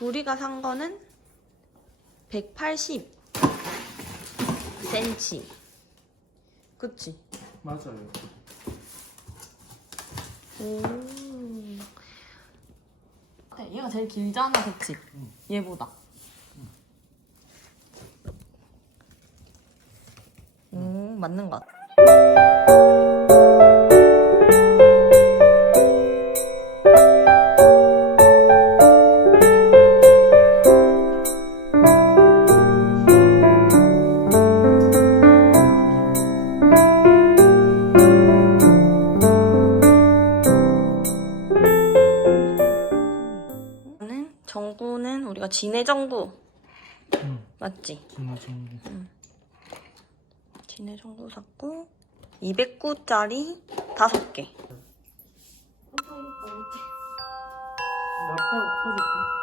우리가 산 거는 180 cm. 그치? 맞아요. 오. 제일 길잖아, 그치? 얘보다. 음, 맞는 것 같아. 진해정구 응. 맞지? 정말 좋은 게. 진해정구 샀고 209짜리 5개 나 퍼, 퍼줄까?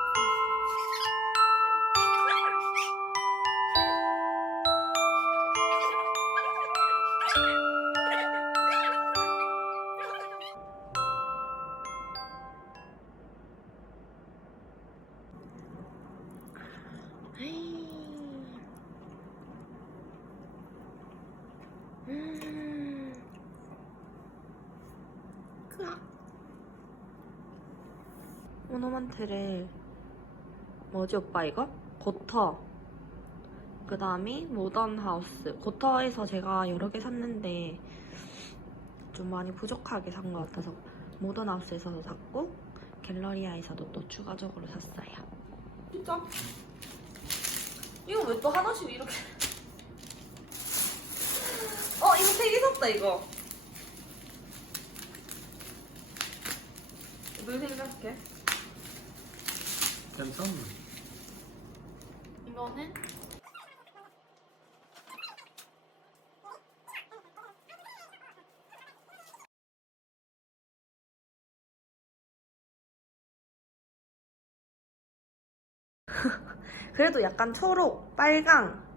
오너만트를 뭐지 오빠 이거? 고터 그 다음에 모던 하우스 고터에서 제가 여러 개 샀는데 좀 많이 부족하게 산 것 같아서 모던 하우스에서도 샀고 갤러리아에서도 또 추가적으로 샀어요 진짜? 이거 왜 또 하나씩 이렇게 어 이거 세개 샀다 이거 뭘 생각해? 괜찮네. 이거는 그래도 약간 초록, 빨강